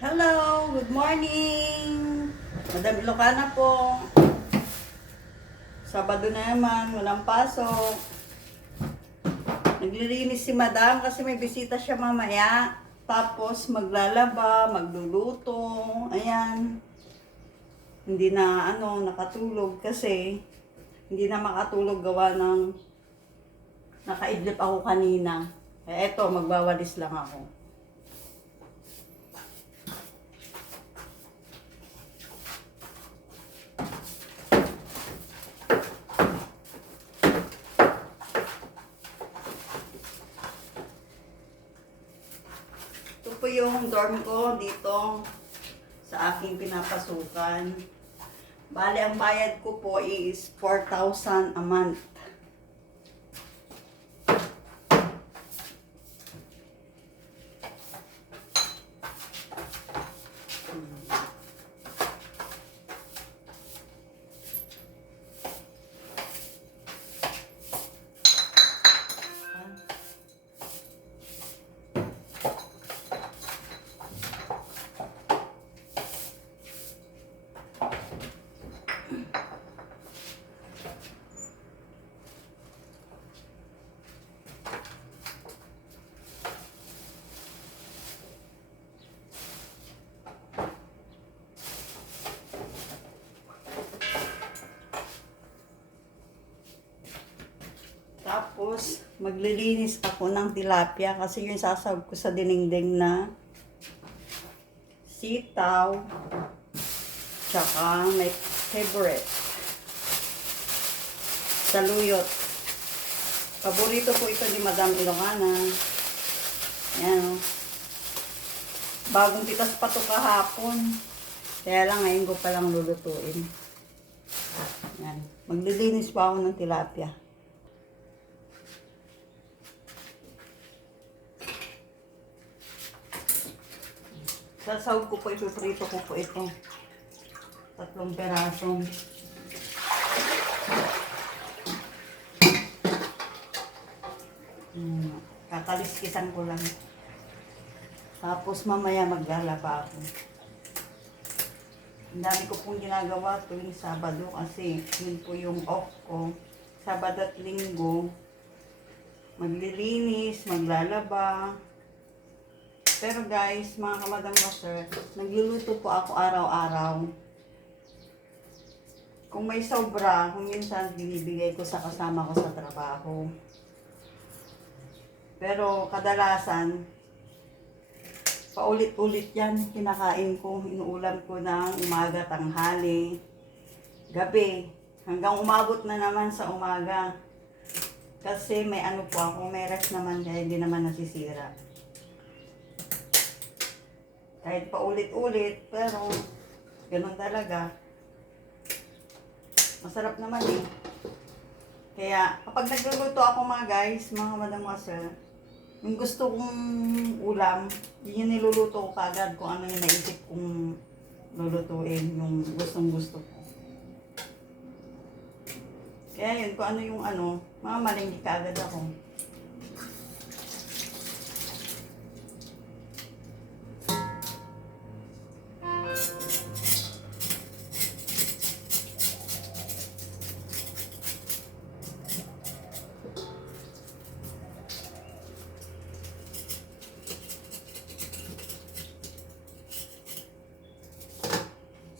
Hello, good morning. Madam Ilocana po. Sabado na naman, walang pasok. Naglilinis si Madam kasi may bisita siya mamaya. Tapos maglalaba, magluluto. Ayan. Hindi na nakatulog kasi hindi na makatulog gawa ng nakaidlip ako kanina. Eto, magwawalis lang ako. Ito po yung dorm ko dito sa aking pinapasukan. Bale, ang bayad ko po is 4,000 a month. Tapos, maglilinis ako ng tilapia kasi yung sasawag ko sa dinengdeng na sitaw, tsaka may favorite, saluyot. Paborito po ito ni Madam Ilocana. Yan o. Bagong titas pa to kahapon. Kaya lang ngayon ko palang lulutuin. Yan. Maglilinis pa ako ng tilapia. Sasawag ko po, ipiprito ko po ito. 3 perasong. Kakaliskisan ko lang. Tapos mamaya maglalaba ako. Ang dami ko pong ginagawa tuwing Sabado kasi yun po yung off ko. Sabado at Linggo. Maglilinis, maglalaba. Pero guys, mga kamadam ko sir, nagluluto po ako araw-araw. Kung may sobra, kung minsan binibigay ko sa kasama ko sa trabaho. Pero kadalasan, paulit-ulit yan, kinakain ko, inuulam ko ng umaga, tanghali, gabi, hanggang umabot na naman sa umaga. Kasi may po ako, may rest naman kaya hindi naman nasisira. Kahit paulit-ulit, pero ganun talaga. Masarap naman eh. Kaya kapag nagluluto ako mga guys, mga madam mga sir, yung gusto kong ulam, yun yung niluluto ko kagad kung ano yung naisip kong lulutuin, yung gustong gusto ko. Kaya yun, kung ano yung mga malingki kagad ako.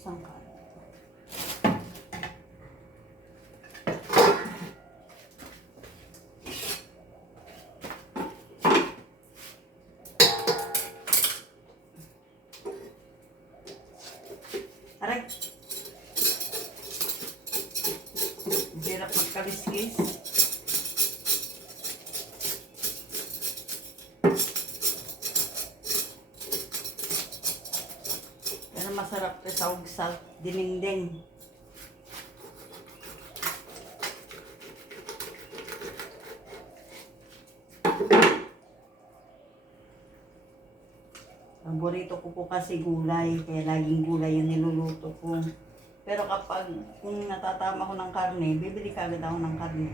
Sangka. Aray! Hirap magkaliskis. Pero masarap ito sa ugsal, dinengdeng. Paborito ko po kasi gulay, kaya laging gulay yung niluluto ko. Pero kung natatama ko ng karne, bibili kagad ako ng karne.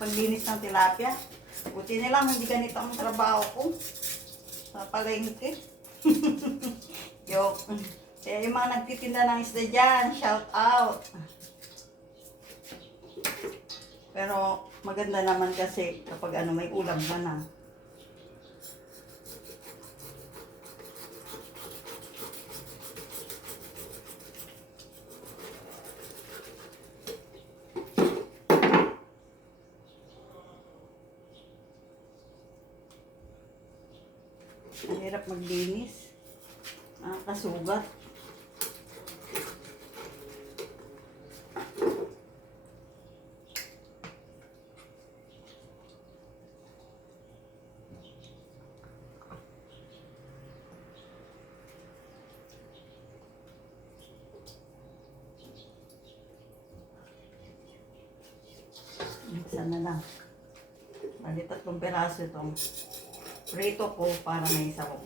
paglinis ng tilapia. Buti na lang, hindi ganito ang trabaho ko. Sa palengke. Joke. Kaya yung mga nagtitinda ng isda dyan, shout out. Pero maganda naman kasi kapag ano, may ulam ka na. Ang hirap maglinis. Nakakasugat. Isa na lang. Bali 3 peraso itong prito ko para may sarap.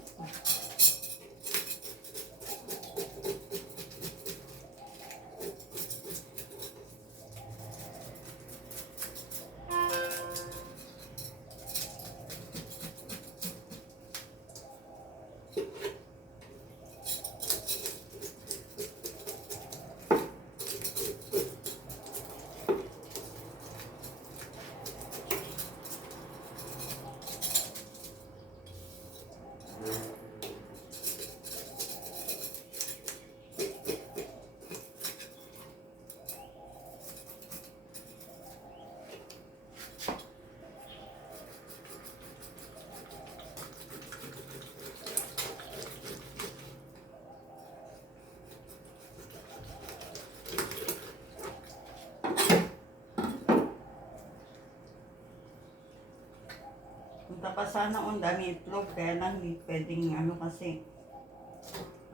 Punta pa sana ang dami itlog, kaya lang hindi pwedeng ano kasi.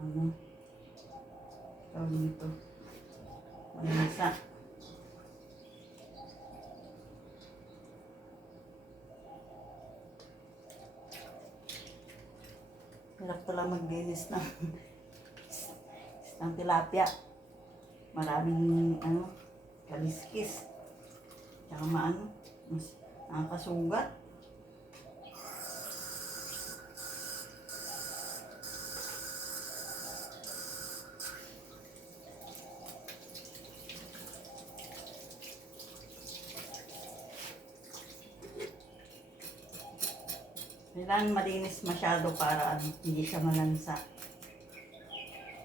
Ano? Tawag nito. Manisa. Hirap talaga maglinis ng tilapia. Maraming ano, kaliskis. Tsaka maano, mas nakakasugat. Kailangan malinis masyado para ano, hindi siya malansa.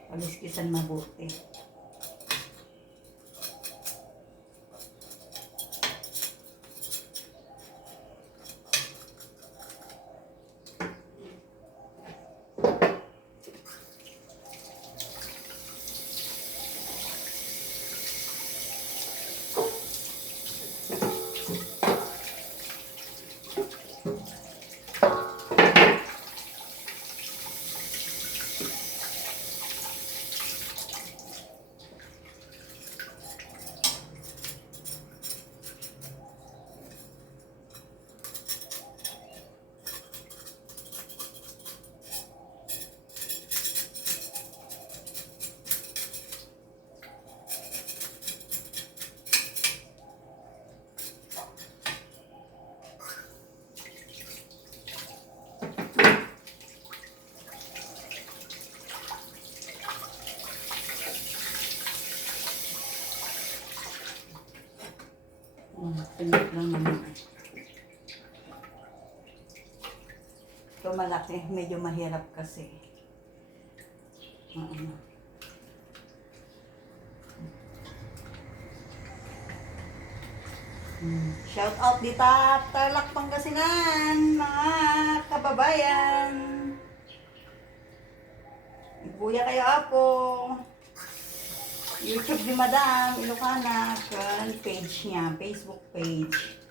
Paliskisan mabuti. Pinag lang naman. Ito malaki, medyo mahirap kasi. Shout out dito, Tarlac, Pangasinan, mga kababayan. Buya kayo apo. YouTube ni Madam Ilocana, page niya, Facebook page.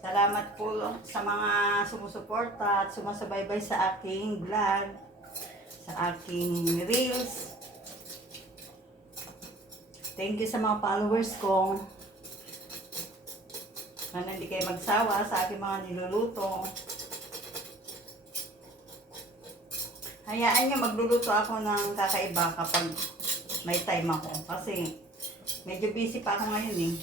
Salamat po sa mga sumusuporta at sumasabay-bay sa aking vlog, sa aking reels. Thank you sa mga followers ko. Sana hindi kayo magsawa sa aking mga niluluto. Hayaan nyo, magluluto ako ng kakaiba kapag may time ako. Kasi medyo busy pa ako ngayon eh.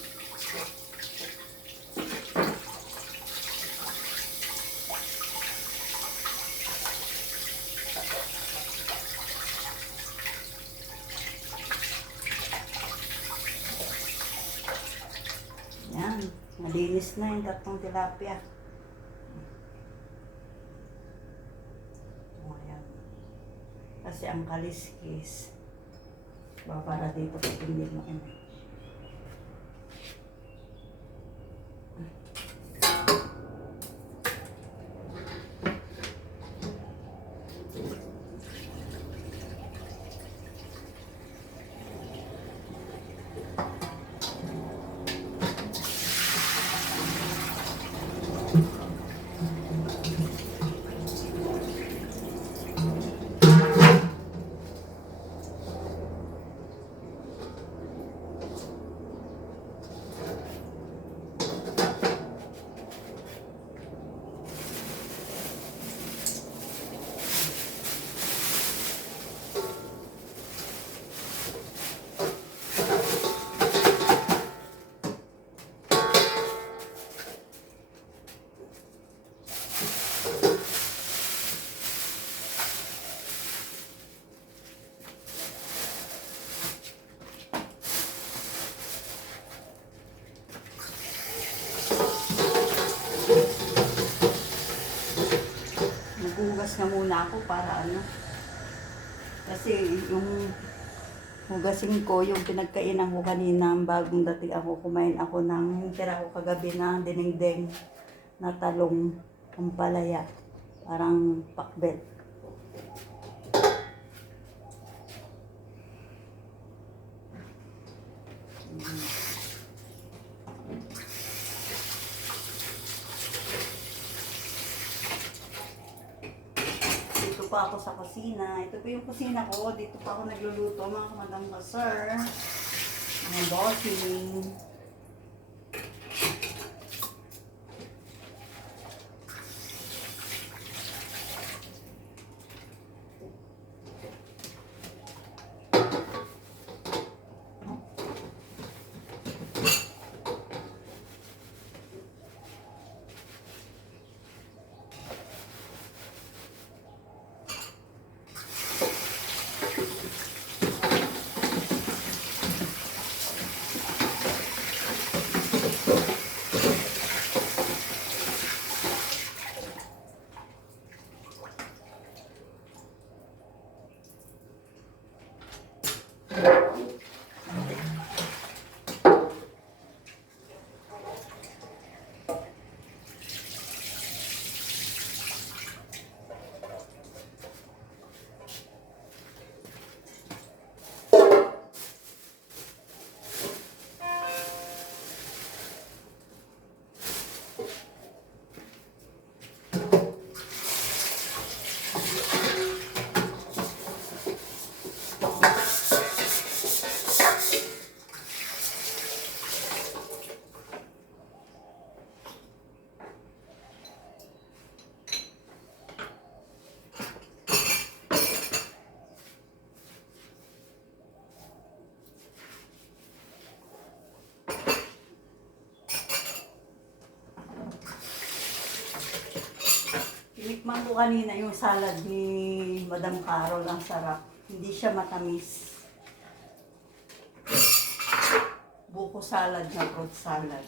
Malinis na yung tatlong tilapia. Ayan. Kasi ang kaliskis, babara dito pag hindi mo ina. Maghugas na muna ako para ano. Kasi yung hugasin ko, yung pinagkainan ko kanina, bagong dating ako, kumain ako ng tira ko kagabi na dinengdeng na talong pampalaya. Parang pakbet. Dito pa ako sa kusina. Ito po yung kusina ko. Dito pa ako nagluluto, mga kamadam ka, sir. Mga bossing. Tinikman ko kanina yung salad ni Madam Carol. Ang sarap. Hindi siya matamis. Buko salad na fruit salad.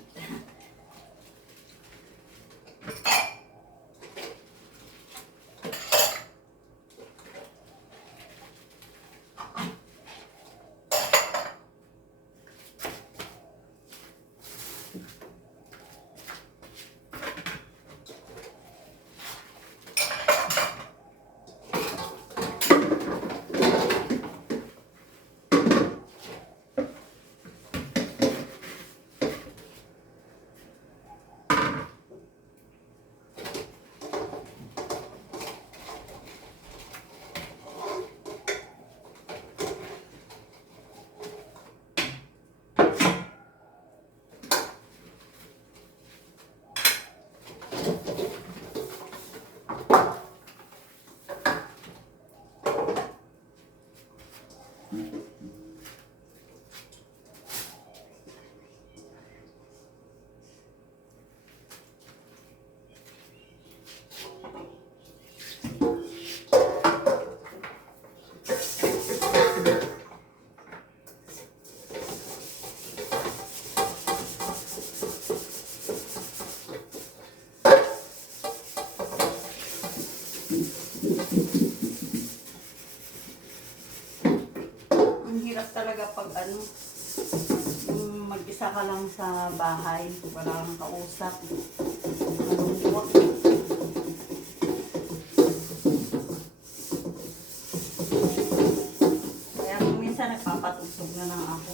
ano, mag-isa ka lang sa bahay, wala kang kausap. Malungkot. Kaya kung minsan nagpapatugtog na lang ako.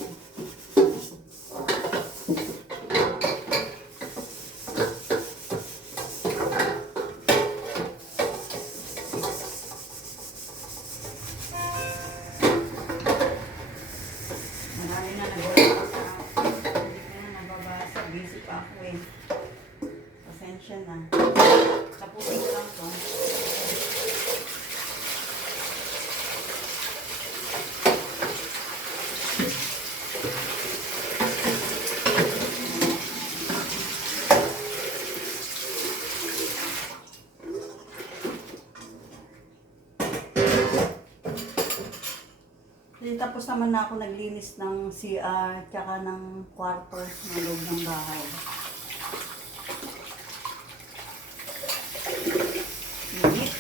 Marami na nagbabasa. Hindi ko na nababasa. Busy pa ako eh. Pasensya na. Tapusin ko lang to. Tapos naman na ako naglinis ng CR tsaka ng kwarto ng loob ng bahay. Init.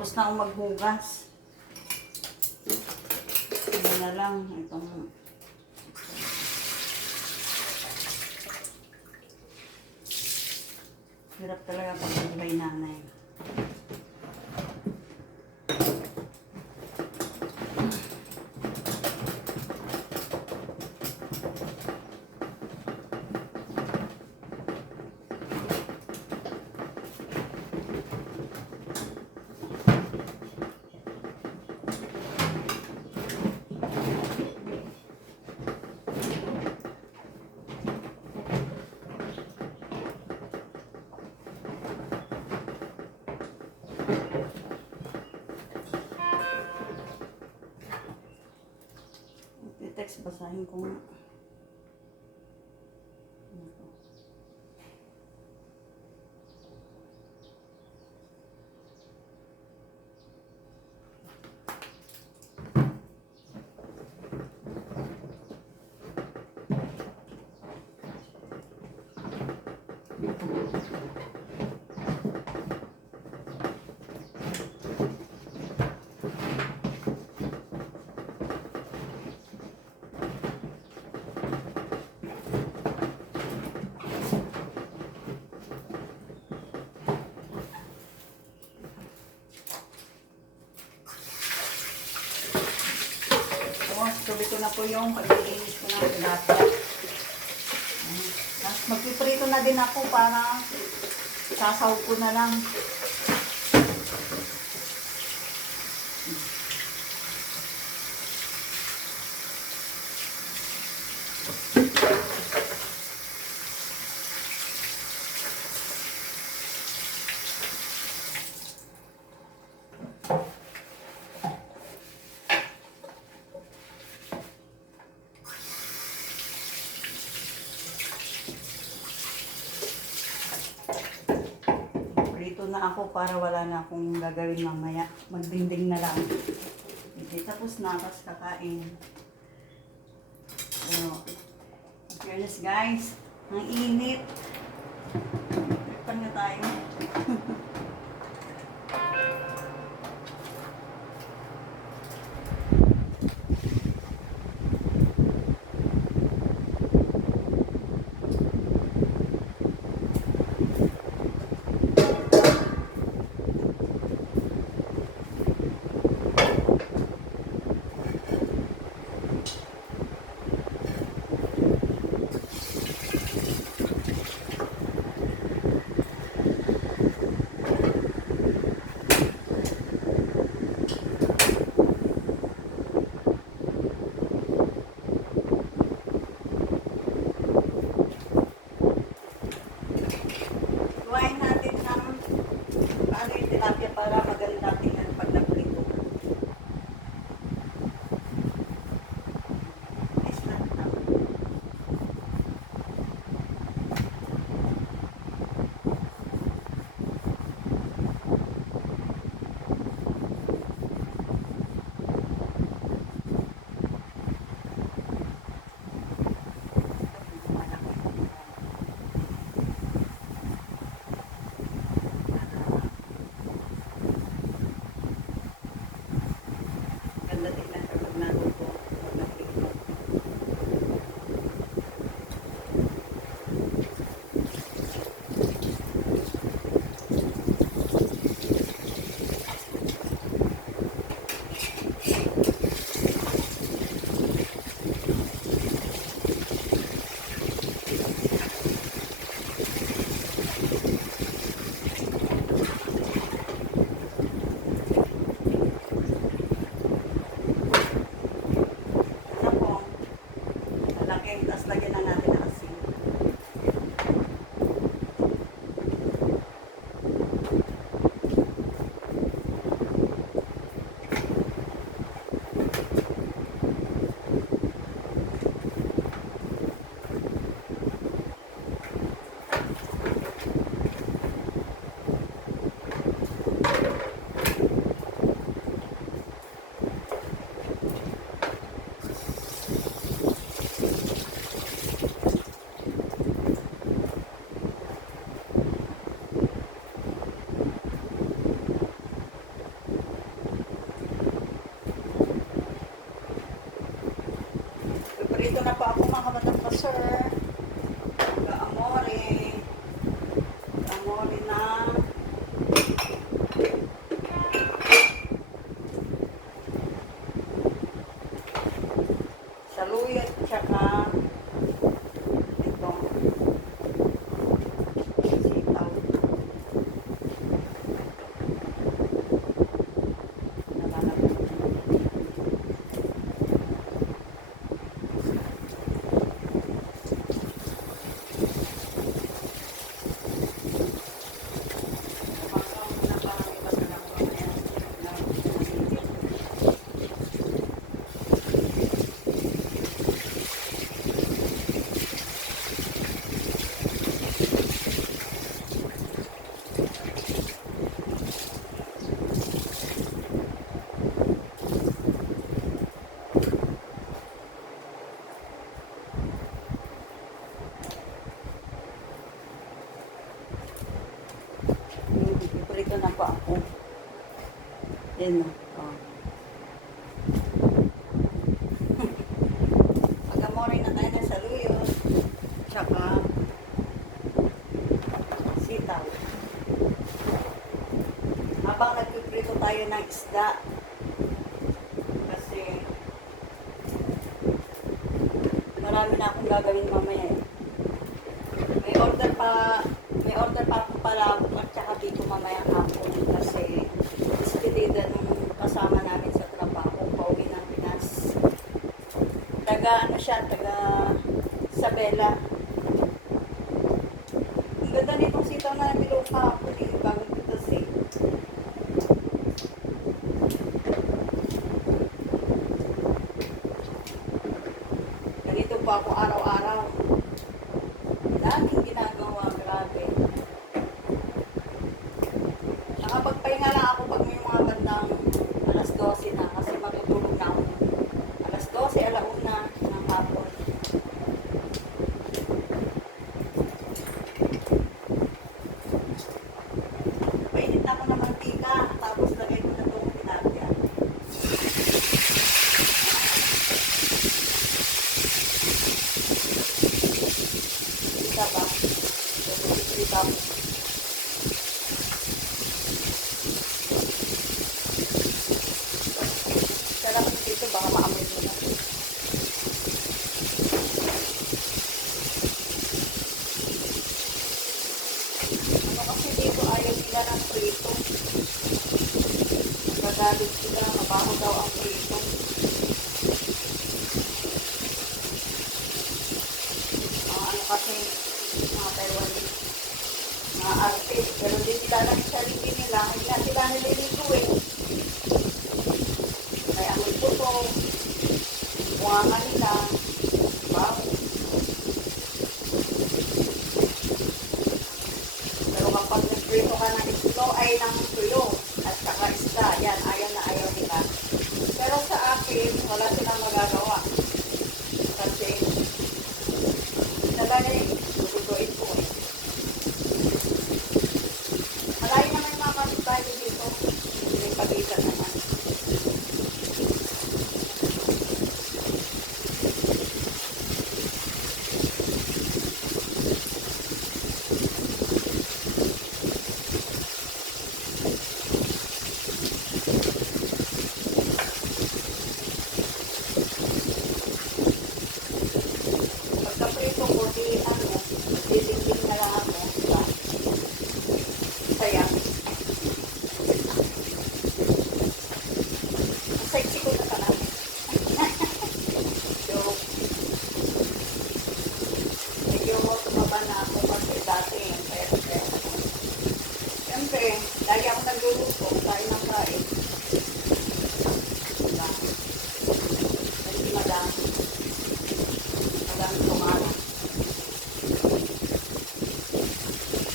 Tapos na akong maghugas. Ano na lang, itong hirap talaga pag may nanay. I-text, basahin ko nga. Tuloy ko na po yung paglilinis ko ng tilapia. Tapos magpiprito na din ako para sasaw ko na lang. na ako para wala na akong gagawin mamaya. Magdingding na lang. Okay, tapos na, tapos kakain. So, fairness guys, ang init. Pan na tayo. Kuhain natin ng paano yung tilapia para maganda tingnan pag naprito. Nice lang. Ganda tingnan kapag naluto. Pag naprito. Ano po? Malaki. Tapos lagyan na natin ng asin. Prito na po ako mga kabatang pasir. Kaamore. Kaamore na saluyot tsaka itong sitaw. Nalalagay. Prito na po ako. Yan na. Oh. Pag-amore na tayo ng saluyot. Tsaka sitaw. Habang nagpiprito tayo ng isda. Kasi marami na akong gagawin mamaya. May order pa akong palabok at saka dito mamaya hapon kasi ispedida nung kasama namin sa trabaho, pauwi ng Pinas. Taga Isabela. Ang ganda nitong sitaw na nabilo kahapon eh, bago ito kasi. Ganito pa ako araw-araw. Daming ginagawa, grabe. makapagpahinga lang ako pag may mga bandang alas 12 na kasi matutulog na ako. Alas 12, alauna ng hapon. Painit ako ng mantika, tapos lagay ko na itong tilapia. Isa ba? Isa ba? Sarap dito, baka maamoy mo na. Ano kasi dito ayaw nila ng prito. Nagagalit sila, mabaho daw ang prito. Ano kasi, mga Taiwanese, mga arte. Pero di sila lang sa sarili nila, hindi na sila nililito eh. Kaya may puto, buwanga nila, wow. Pero kapag nagprito ka ng islo, ay ng tuyo, at saka isda, yan, ayaw na ayaw nila. Pero sa akin, wala silang magagawa. Kasi, nalagay, lutuin ko eh. Malayo naman yung mga kapitbahay dito. May pagitan naman. Pagka-prito ko, titingin na lang ako. Diba? Saya. Sexy ko na pala. So, medyo tumaba na ako kasi dati. Siyempre, lagi ako nagluluto, kain ng kain. Diba? Hindi madami. Madami kumain.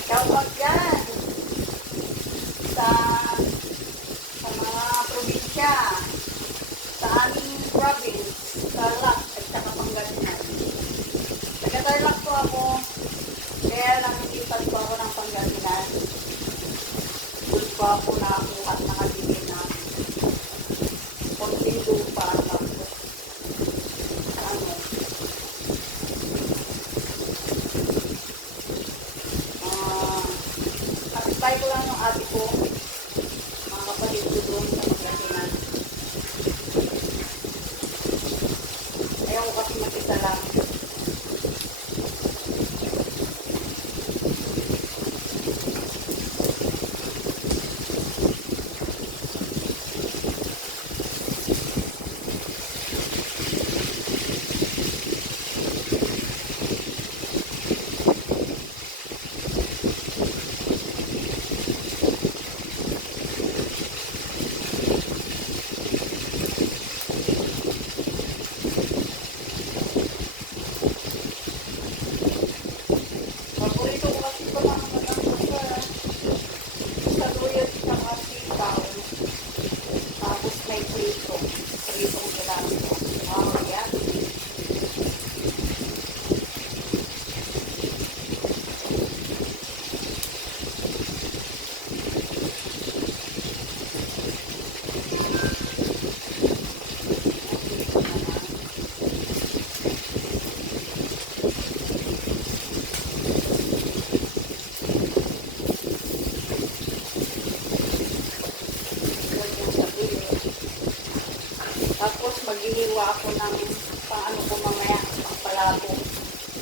Shout out yan sa mga probinsya, sa aming province, Tarlac at saka Pangasinan. Taga Tarlac po ako, kaya lang nilipat po ako ng Pangasinan. Doon po ako nakakuha at nakabili ng konting lupa. Tapos, ano, kapitbahay ko lang yung ate ko, mga kapatid ko doon sa Pangasinan. Ayaw ko kasi mag-isa lang. Paborito ko kasi ito mga magandang sa luyot sa mga sitaw. Tapos may prito. Pritong tilapia. Wow, yan. Tapos maghihiwa ako ng pang-ano ko mamaya, pang-palabo,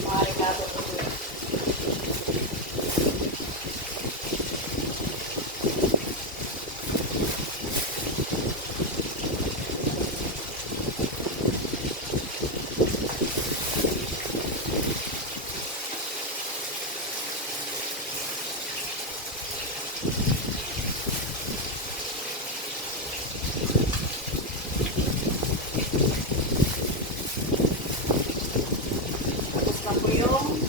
mga regalo ko doon. Tapos na po yung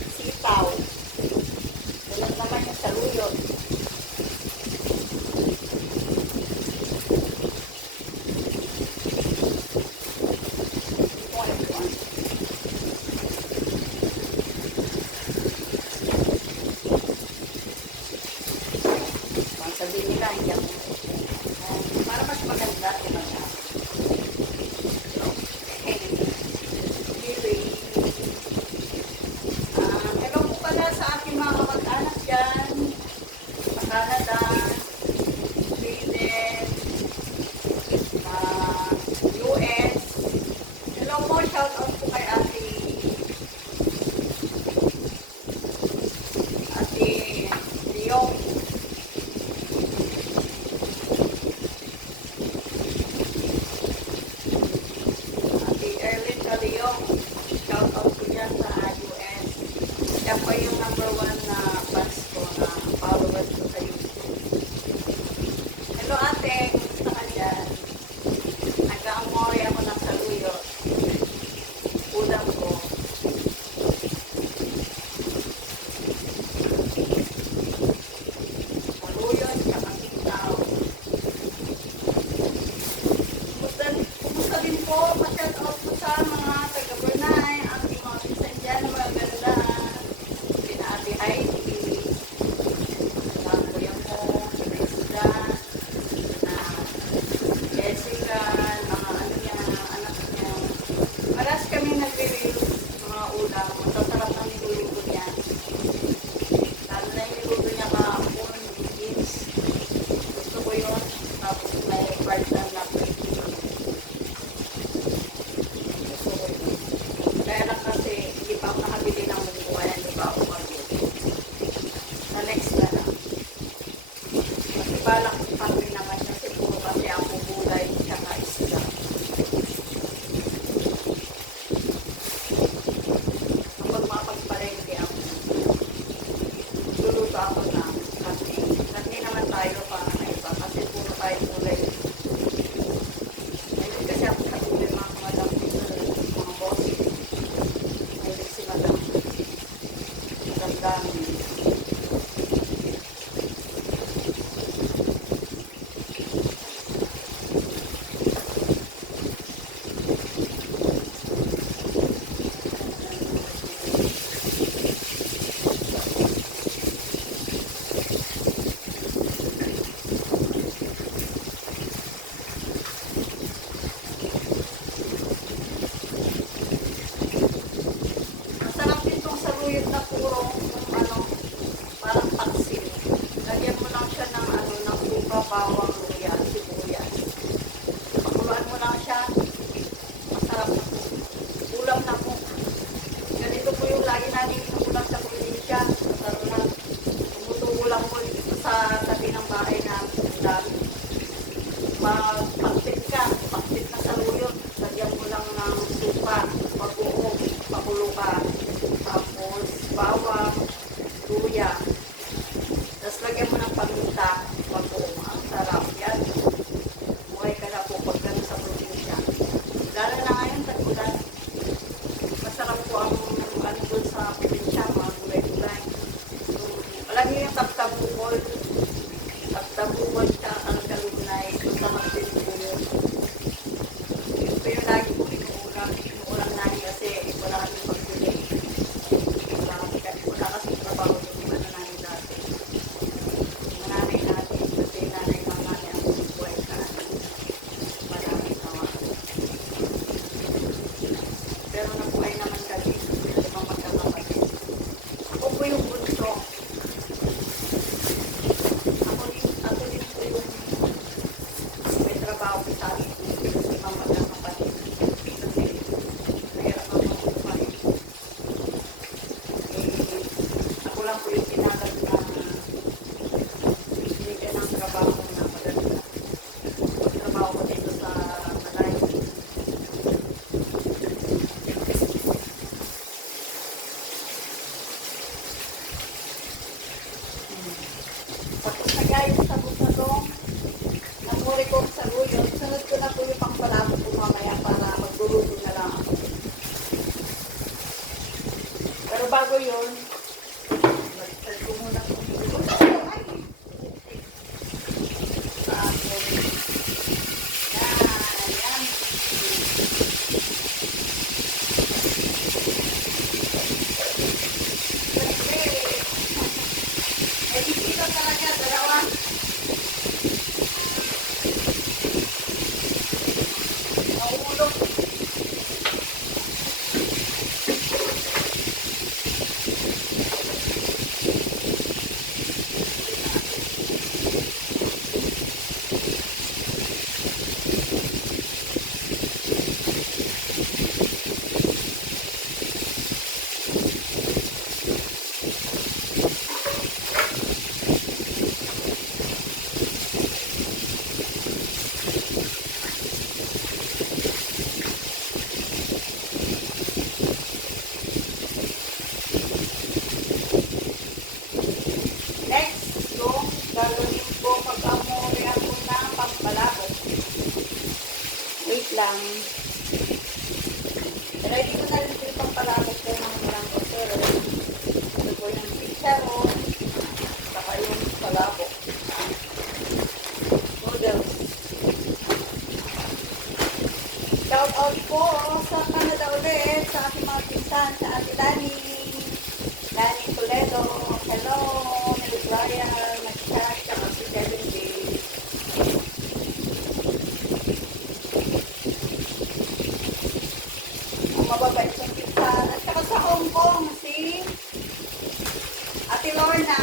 Tapos may partner na pwede yun. Gusto ko yun. Kaya lang kasi hindi pa ako nakabili ng munggo, kaya hindi pa ako mag-yun. Sa next na lang. Kasi balak kami naman kasi puro kasi ako gulay tsaka isda. Kapag mapagpalengke ako, luluto ako ng karne. Karne naman tayo para na iba kasi puro tayo gulay. Ngayon kasi ako sa gulay mga madam mga boss. Ngayon si madam. Magandang masarap din itong saluyot na puro yung ano, parang taksil. Lagyan mo lang siya ng ano, ng suka, bawang, luya, sibuyas. Pakuluan mo lang siya. Masarap na po. Ulam na po. Ganito po yung lagi namin ulam sa probinsya. Masarap na. Tumutulang mo dito sa tabi ng bahay namin. Dami. Magpaktit ka. Paktit na saluyot. Lagyan mo lang ng suka, pag-uog, pakulo ka. Tapos bawang, luya. Tapos lagyan mo ng paminta, pag-uog. Ang sarap yan. Buhay ka na po pag gano'n sa probinsya. Lalo na ngayon, tag-ulan. Masarap po ang ano doon sa probinsya, mga gulay-gulay. Alam niyo yung tabtabukol. Tabtabukol siya, ang kalunay. Masarap din po yun. Ito yung lagi po inuulam. Inuulam namin kasi wala kami pagbili. Wala kasi trabaho yung ano namin dati. Yung nanay natin, kasi nanay ng nanay ang buhay ka. Maraming nawa. Pero nabuhay naman kami. Yung limang magkakapatid. Ako po yung bunso. Ako din po yung may trabaho sa amin. Yung limang magkakapatid. Kasi mahirap ang mabuhay. Ako lang po yung tinalag na binigyan ng trabaho na maganda. Trabaho ko dito sa Malay. Tapos na guys, sabot na to. Namuri ko sa luyo. Sunod ko na po yung pangpalato ko mamaya para magluluto na lang ako. Pero bago yun, mag-start ko muna kung ay! Tapos, yan. Siyempre, may bisita talaga, dalawa. Mahulog. Next, yung gagawin ko pag-amore ako na pampalabok. Wait lang. Ready ko na rin ito yung pampalabok ko ng mga kosero. Ito po yung chicharon, saka yung palabok. Noodles. Shout out po sa Canada ulit, sa aking mga pinsan, sa Ate Dani. Dani Toledo, hello, Mary Brian, Mag-chat, saka si Kevin Day. Ang mababait sa pinsan. At saka sa Hong Kong, si Ate Lorna,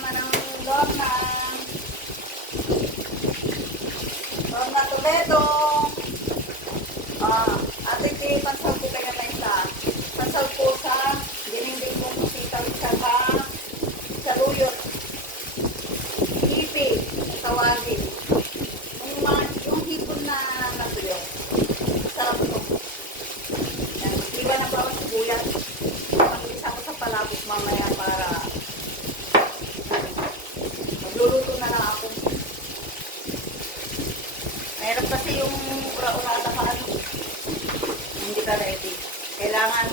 Manang Lorna. Toledo. Ate P, pansal po kayo na isa. Pansal po sa dinding mong sitaw sa luyot. Hipi, tawagin. Yung hipon na natuyo. Sarap to. Yan, iba na bawang sibuyas. Pag-isa ko sa palabok mamaya para magluluto na lang ako. Mahirap kasi yung ura-urada ka hindi ka ready. Kailangan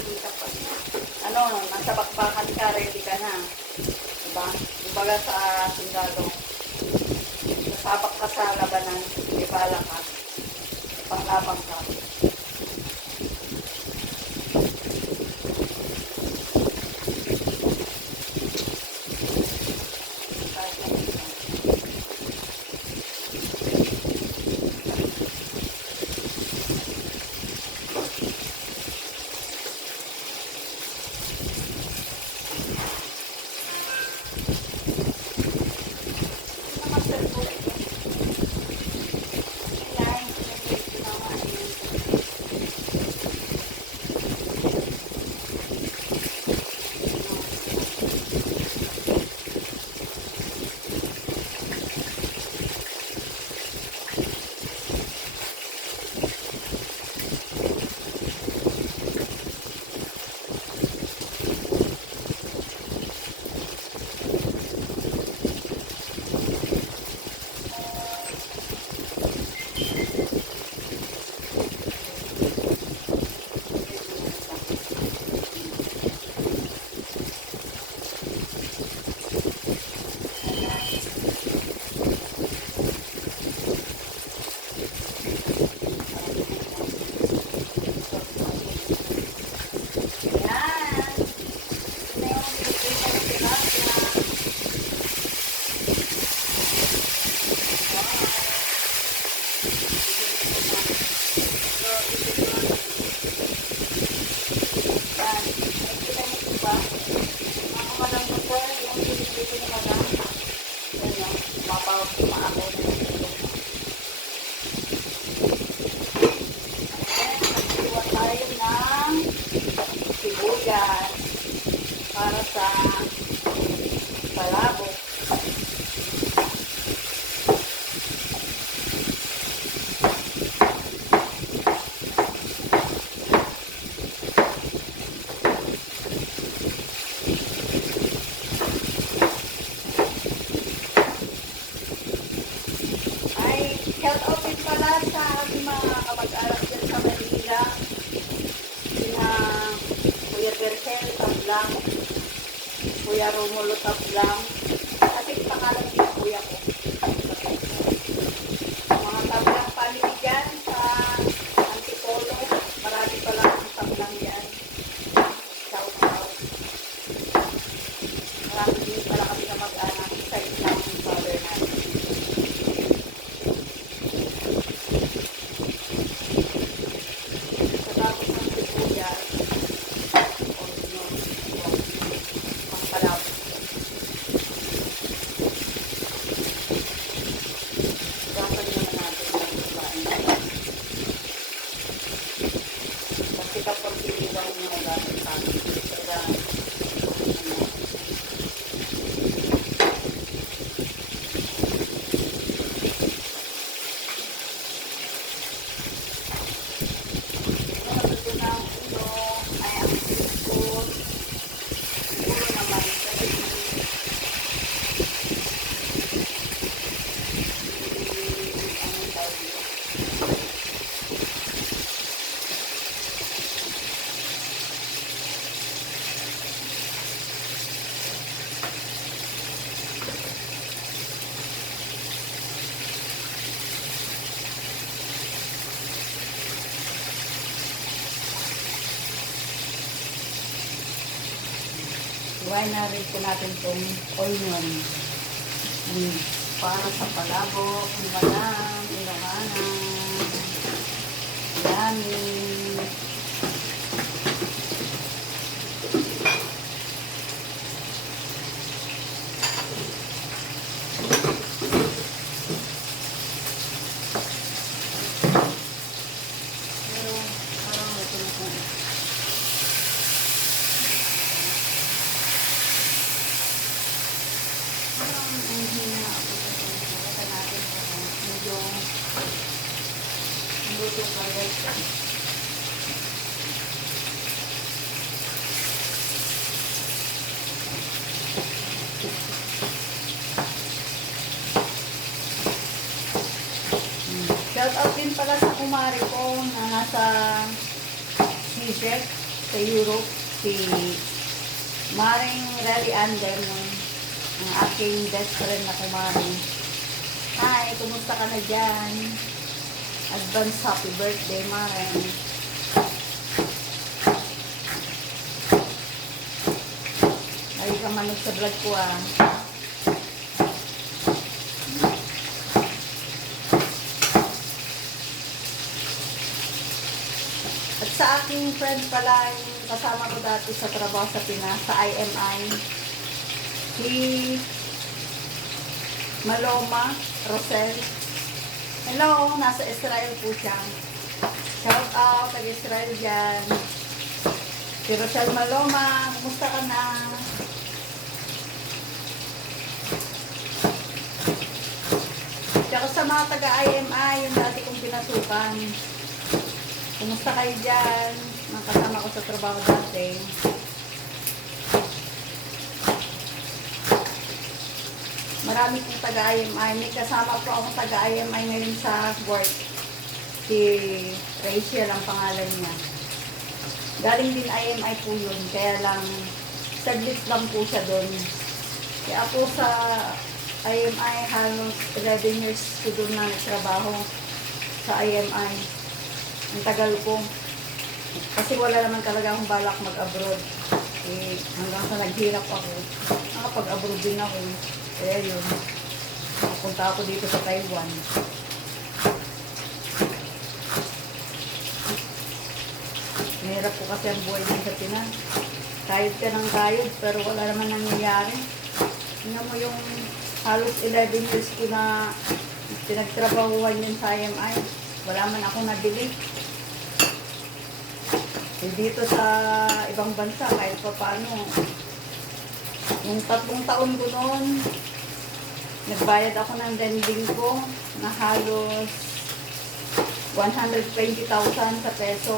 nasa bakbakan ka, ready ka na. Diba? Kumbaga sa sundalo. Nasabak ka sa labanan, ibala ka. Panglabang ka. Para sa palabok. Ay, shout out din pala sa ating mga kamag-anak dyan sa Manila. Sina Kuya Berkel, Tablang, Kuya Romulo Tablang, at yung pangalan niya Kuya ko. Mga Tablang family dyan sa Antipolo, marami pala ang Tablang yan. Shout out. Marami din pala kami na mag-anak sa isang father natin. Sa tapos ng sibuyas, iwain na rin po natin itong onion. Para sa palabok, Iwanan, Ilocana, yummy. luto ka guys. Shout out din pala sa kumari ko na nasa Czech sa Europe, si Maring Rally Ander, ang aking best friend na kumari. Hi, kumusta ka na dyan? Advance happy birthday, Maring. Ay ka manood sa vlog ko ah. At sa aking friend pala, yung kasama ko dati sa trabaho sa Pinas, sa IMI, si Maloma Rosel. Hello, nasa Israel po siya. Shout out, taga-Israel dyan. Si Rosel Maloma, kumusta ka na? Tsaka sa mga taga-IMI, yung dati kong pinasukan. Kumusta kayo dyan? Mga kasama ko sa trabaho dati. Marami pong taga-IMI. May kasama po akong taga-IMI ngayon sa work. Si Rachel ang pangalan niya. Galing din IMI po yun. Kaya lang, saglit lang po siya doon. Kaya ako sa IMI, halos 11 years ko doon na nagtrabaho sa IMI. Ang tagal ko. Kasi wala naman talaga akong balak mag-abroad. Eh, hanggang sa naghirap ako, nakapag-abroad din ako. Kaya yun, napunta ako dito sa Taiwan. Mahirap po kasi ang buhay din sa Pinas. Kayod ka ng kayod, pero wala naman nangyayari. Tingnan mo yung halos 11 years ko na pinagtrabahuhan yun sa IMI. Wala man ako nabili. Eh, dito sa ibang bansa, kahit pa paano, yung 3 taon ko noon, nagbayad ako ng lending ko na halos 120,000 sa peso.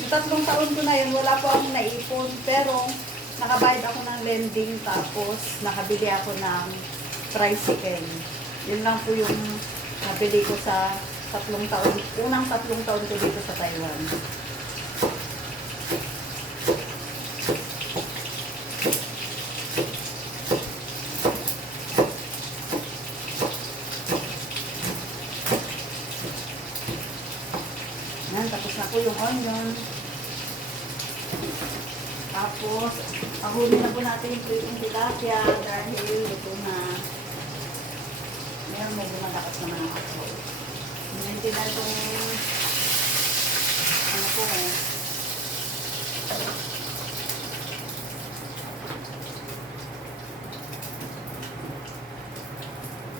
Yung 3 taon ko na yun, wala po akong naipon, pero nakabayad ako ng lending, tapos nakabili ako ng tricycle. Yun lang po yung nabili ko sa 3 taon, unang 3 taon ko dito sa Taiwan. Yan, tapos na po yung onion. Tapos, ahuli na po natin yung pritong tilapia dahil ito na meron medyo malakas naman ang ako. Maintindihan itong ano po eh.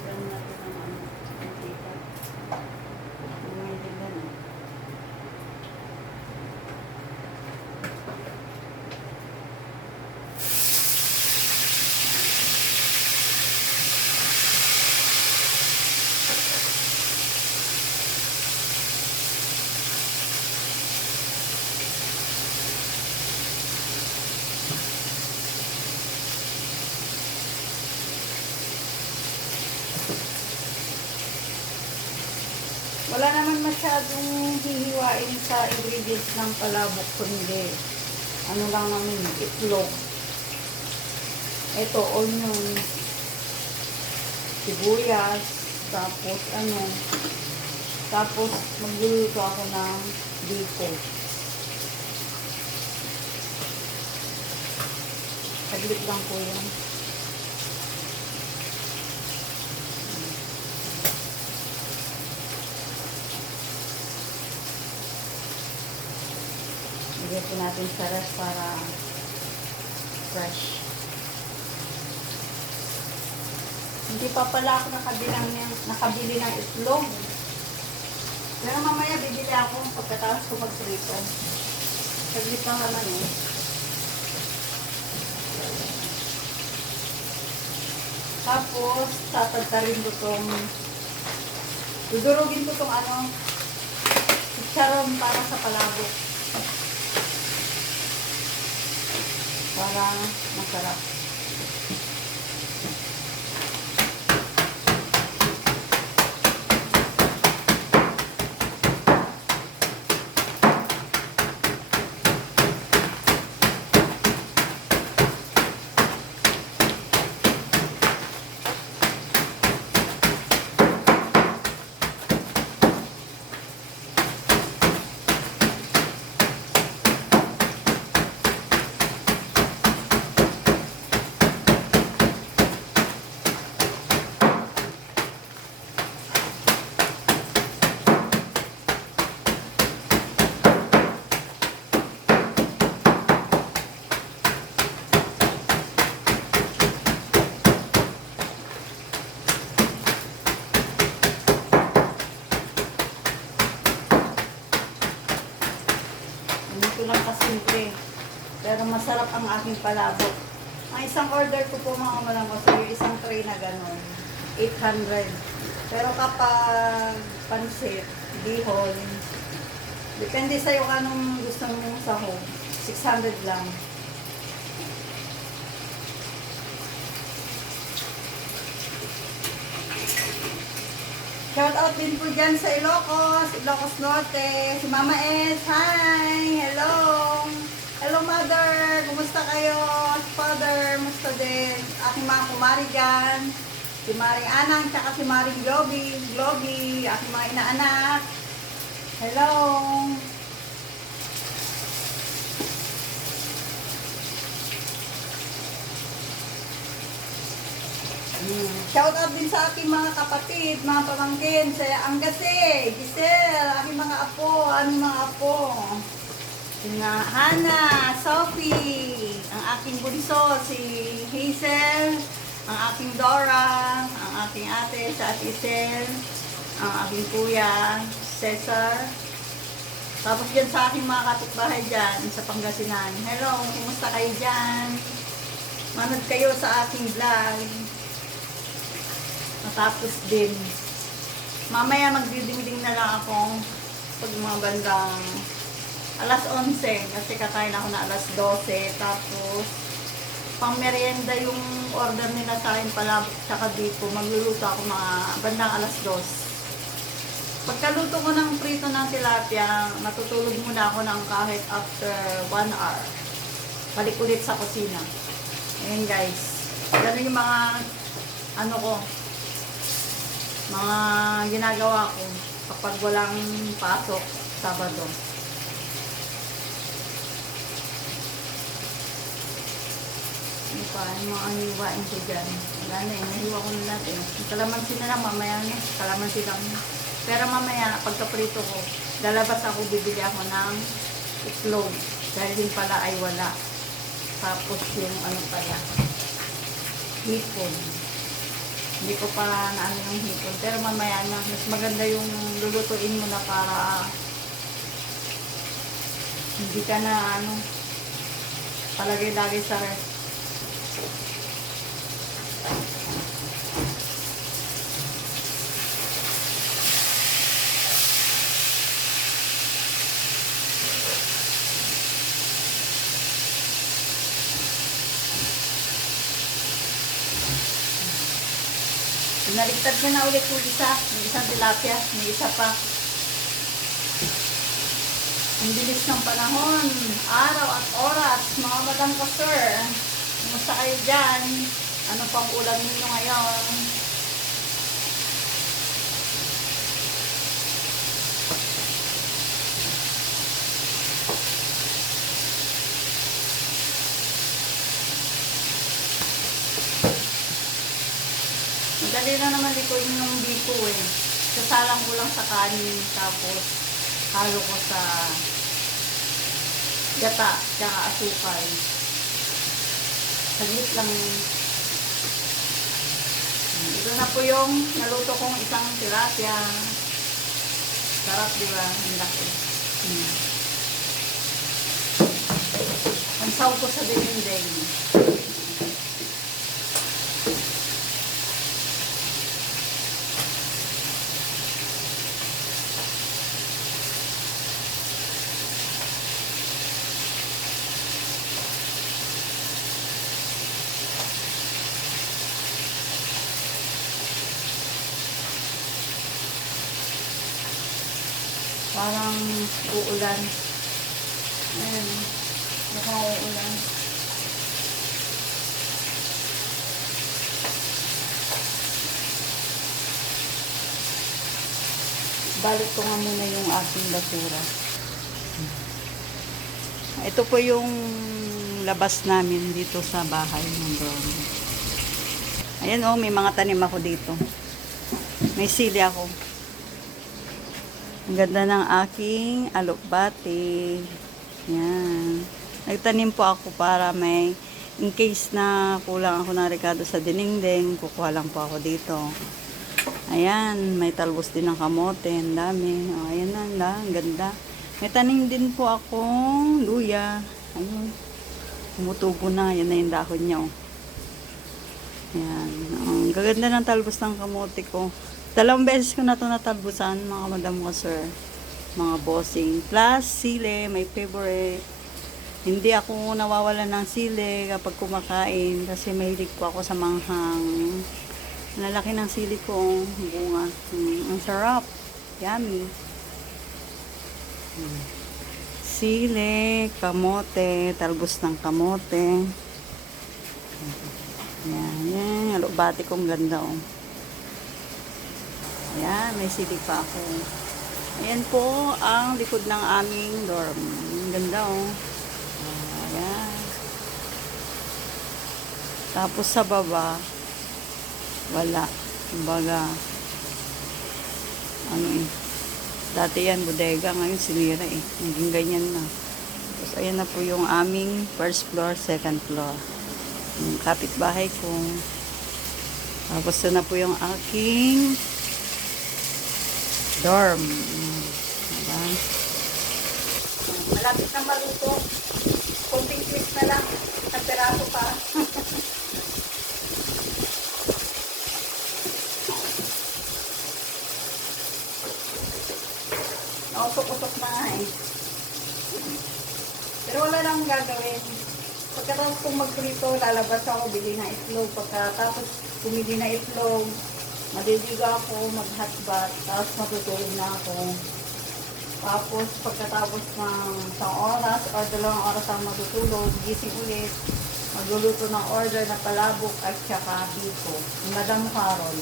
Ganun natin ang ano. Maintindihan eh. Wala naman masyadong hihiwain sa ingredients ng palabok, kundi ano lang namin, itlog. Ito, onion, sibuyas, tapos tapos magluluto ako ng biko. Saglit lang po yun. Lagyan po natin sa rest para fresh. Hindi pa pala ako nakabili ng itlog. Pero mamaya bibili ako pagkatapos ko magprito. Saglit lang naman eh. Tapos, tatagtarin ko itong, dudurugin ko itong ano, chicharon para sa palabok. Para masarap. Ito lang kasimple. Pero masarap ang aking palabok. Ang isang order ko po mga malangos, yung isang tray na gano'n, 800. Pero kapag pansit, bihon, depende sa'yo anong gusto mong sahog, 600 lang. Shout out din po dyan sa Ilocos Norte, si Mama S, hi! Hello! Hello mother! Kumusta kayo? Father, kumusta din? Aking mga kumari dyan, si Maring Anang, tsaka si Maring Globy, aking mga inaanak. Hello! Shout out din sa aking mga kapatid, mga pamangkin, sa Angase, Giselle, aking mga apo, Sina Hana, Sophie, ang aking bunso, si Hazel, ang aking Dora, ang aking ate, sa Ate Isel, ang aking kuya, Cesar. Tapos dyan sa aking mga kapitbahay dyan, sa Pangasinan. Hello, kumusta kayo dyan? Manood kayo sa aking vlog. Matapos din. Mamaya magdidingding na lang ako pag mga bandang alas 11 kasi kakain ako na alas 12. Tapos pang merienda yung order nila sa akin palabok tsaka dito. Magluluto ako mga bandang alas 2. Pagkaluto ko ng prito ng tilapia, matutulog muna ako ng kahit after 1 hour. Balik ulit sa kusina. Ayan guys. Ganun yung mga ano ko, mga ginagawa ko kapag walang pasok Sabado. Ano pa, yung mga hiwain ko dyan. Wala na eh, nahiwa ko na natin. Kalamansi na lang mamaya na, kalamansi lang. Pero mamaya, pagkaprito ko, lalabas ako, bibili ako ng itlog. Dahil din pala ay wala. Tapos yung ano pala, hipon. Hindi ko pa naano yung hipon. Pero mamaya na, mas maganda yung lulutuin mo na para hindi ka na ano, palagay-lagay sa ref. Pinaliktad ko na ulit yung isang tilapia, may isa pa. Ang bilis ng panahon, araw at oras, mga madam ko sir. Kumusta kayo dyan? Ano pang ulam ninyo ngayon? Madali na naman likuin yung biko eh. Sasalang ko lang sa kanin, tapos halo ko sa gata, tsaka asukal. Saglit lang. Ito na po yung naluto kong isang tilapia. Sarap, diba? Ang laki. Ang saw ko sa dinding. Parang uulan. Ayan. Mukhang uulan. Balik ko nga muna yung aking basura. Ito po yung labas namin dito sa bahay ng drone. Ayan oh, may mga tanim ako dito. May sili ako. Ang ganda ng aking alokbati. Yan. Nagtanim po ako para may, in case na kulang ako ng rekado sa dinengdeng, kukuha lang po ako dito. Ayan, may talbos din ng kamote. Ang dami. O, ayan na, ang ganda. May tanim din po akong luya. Ayun. Tumutubo na. Yan na yung dahon niya. Oh. Ayan. Ang gaganda ng talbos ng kamote ko. 2 beses ko na ito natalbusan, mga madam ko, sir. Mga bossing. Plus, sili, may favorite. Hindi ako nawawala ng sili kapag kumakain kasi mahilig po ako sa manghang. Lalaki ng sili ko, bunga. Ang sarap. Yummy. Sili, kamote, talbos ng kamote. Yan, yan. Alubati kong ganda, oh. Ayan, may sili pa ako. Ayan po ang likod ng aming dorm. Ang ganda, oh. Ayan. Tapos sa baba, wala. Kumbaga, ano eh. Dati yan, bodega. Ngayon, sinira eh. Naging ganyan na. Tapos, ayan na po yung aming first floor, second floor. Yung kapitbahay ko. Tapos, na po yung aking dorm. Diba? Malapit na maluto. Konting twist na lang. At peraso pa. Nausok-usok na nga eh. Pero wala lang gagawin. Pagkatapos kong magprito, lalabas ako, bili na itlog. Pagkatapos bumili na itlog, madiligo ako, mag-hotbath, tapos matutulog na ako. Tapos pagkatapos ng 1 oras o 2 oras ako matutulog, gising ulit, magluluto ng order na palabok at saka biko. Madam Carol.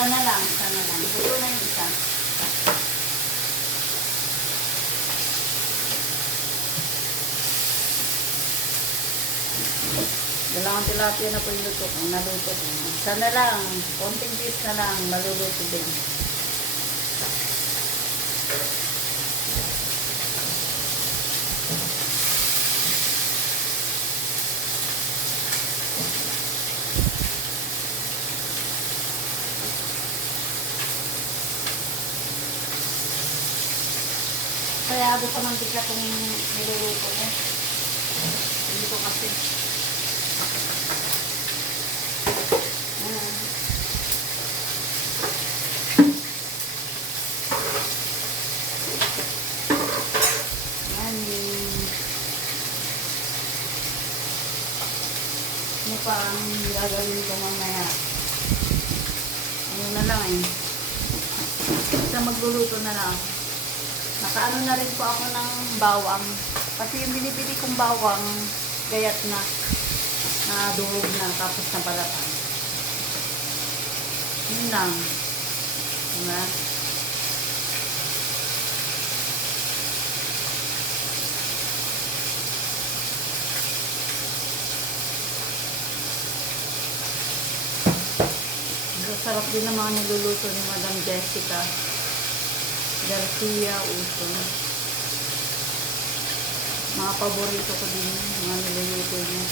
Sana lang, sana lang. Buto na yung isa. Dalawang tilapia na po yung luto ko. Naluto ko. Sana lang, konting piece na lang, maluluto din. Kaya ako pa ng bigla kung niluluto ko. Dito kasi. Yan. Ano pa ang gagawin ko mamaya? Ano na lang eh. Basta magluluto na lang. Nakaano na rin po ako ng bawang. Kasi yung binibili kong bawang, gayat na. Nadurog na, tapos nabalatan. Yun lang. Diba? Sarap din ang mga niluluto ni Madam Jessica Garcia Uson. Mga paborito ko din mga niluluto niya.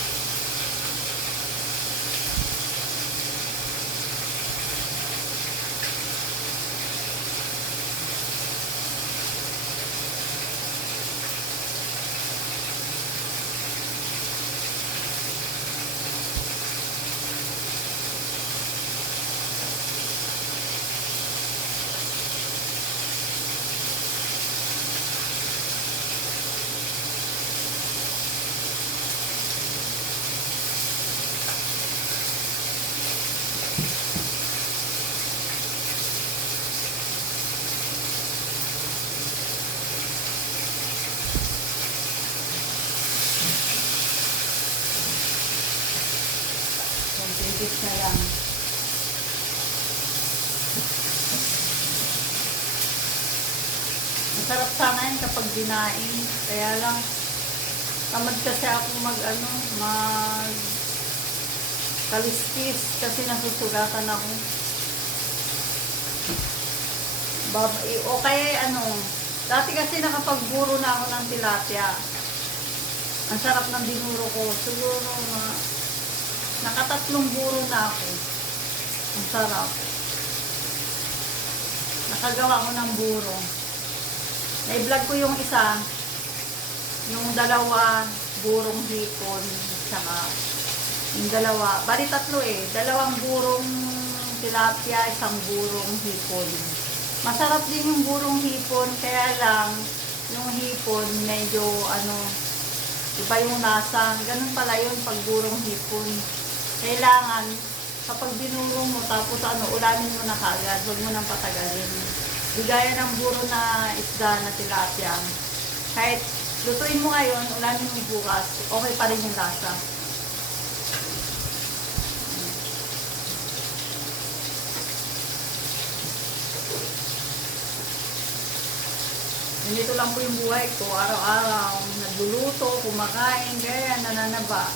Tingkis na lang. Masarap sana yun kapag dinaing. Kaya lang, tamad kasi ako mag kaliskis kasi nasusugatan ako. O kaya dati kasi nakapagburo na ako ng tilapia. Ang sarap ng dinuro ko. Siguro nakatatlong buro na ako. Ang sarap. Nakagawa ko ng buro. Na-vlog ko yung isa, yung dalawa, burong hipon, saka yung dalawa, bali tatlo dalawang burong tilapia, isang burong hipon. Masarap din yung burong hipon, kaya lang, yung hipon, medyo iba yung lasa. Ganun pala yun pag burong hipon. Kailangan, kapag binuro mo, tapos ulamin mo na kaagad, huwag mo nang patagalin. Bigaya ng buro na isda na tilapia. Kahit lutuin mo ngayon, ulamin mo bukas, okay pa rin yung lasa. Ganito lang po yung buhay ko, araw-araw, nagluluto, kumakain, kaya nananaba.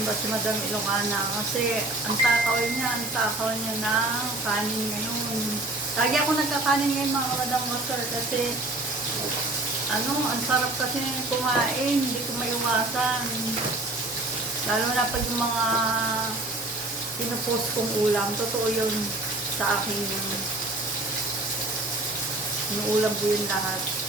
Ba si Madam Ilocana kasi ang takaw niya ng kanin ngayon. Lagi ako nagkakanin ngayon mga Madam Master kasi ang sarap kasi kumain, hindi ko maiwasan. Lalo na pag yung mga pinupost kong ulam, totoo yun sa akin yung inuulam ko yun lahat.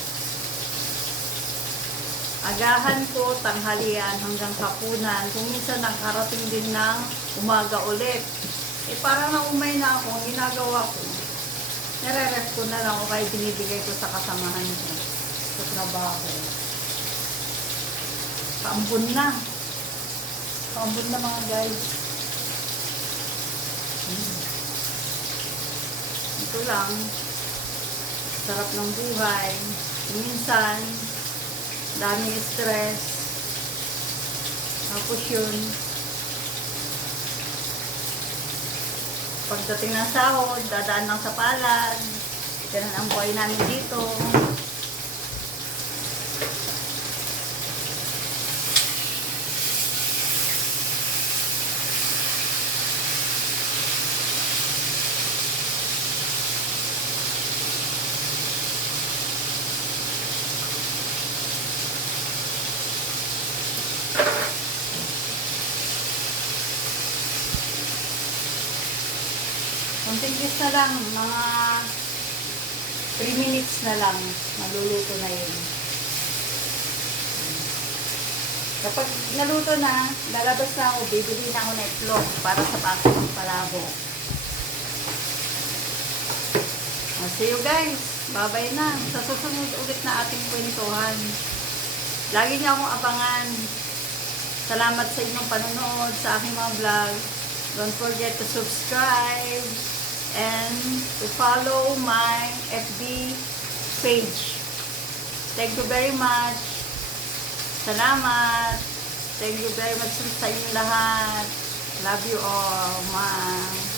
Agahan ko, tanghalian hanggang hapunan. Kung minsan nakarating din ng umaga ulit. Parang naumay na ako, ang ginagawa ko. Nire-ref ko na lang o kaya binibigay ko sa kasamahan ko sa trabaho. Paambun na. Paambun na mga guys. Ito lang. Sarap ng buhay. Minsan, daming stress. Tapos yun, pagdating ng sahod, dadaan lang sa palad. Ganun ang buhay namin dito. Konting kiss na lang, mga 3 minutes na lang, maluluto na yun. Kapag naluto na, lalabas na ako, bibili na ako ng itlog para sa pang palabo. See you guys, bye-bye na. Sa susunod ulit na ating kwentuhan. Lagi niyo akong abangan. Salamat sa inyong panonood sa aking mga vlog. Don't forget to subscribe and to follow my FB page. Thank you very much. Salamat. Thank you very much sa inyong lahat. Love you all, ma.